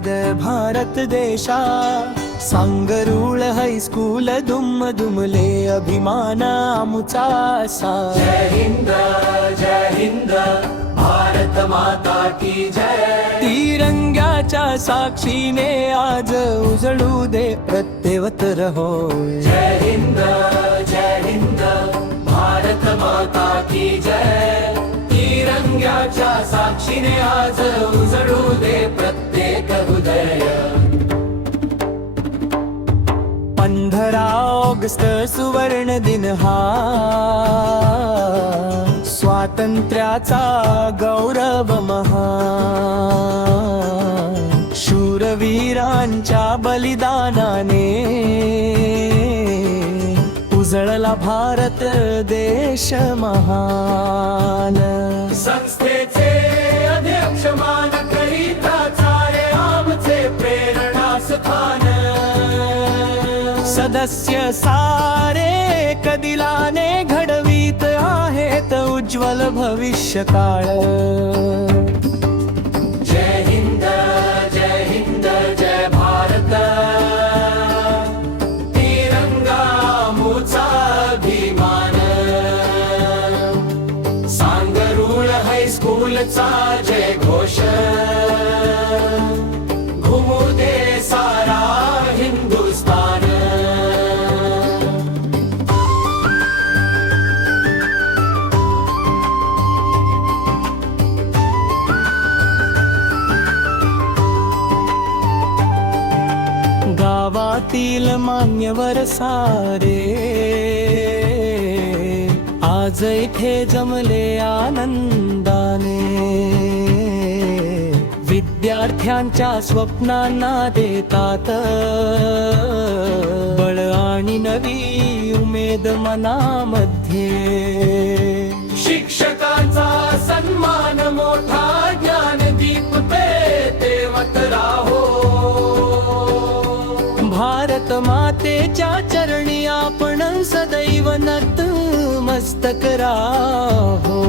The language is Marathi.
हृदय भारत देशा सांगरूळ हायस्कूल दुम दुमले अभिमान आमुचा असा। जय हिंद भारत माता की जय। तिरंग्याच्या साक्षीने आज उजळू दे प्रत्येवत रहो। जय हिंद भारत माता की जय। तिरंग्याच्या साक्षीने आज उजळू दे प्रत्येक हृदय। 15 ऑगस्ट सुवर्ण दिन हा स्वातंत्र्याचा गौरव महान। शूरवीरांच्या बलिदानाने उजळला भारत देश महान। संस्थेचे अध्यक्ष मान करीता चाले आमचे प्रेरणास्थान। सदस्य सारे कदिलाने घडवीत आहेत उज्ज्वल भविष्य काळ। जय हिंद जय भारत। तिरंगा मुचा अभिमान। सांगरूळ हायस्कूलचा जय घोष घुमू दे सारा हिंदुस्तान। गावातील मान्यवर सारे आज इथे जमले आनंदाने। विद्यार्थ्यांच्या स्वप्नांना देतात बळ आणि नवी उमेद मनामध्ये। शिक्षकांचा सन्मान मोठा ज्ञानदीप पे तेवत राहो। भारत मातेच्या चरणी आपण सदैव नतमस्तक राहो।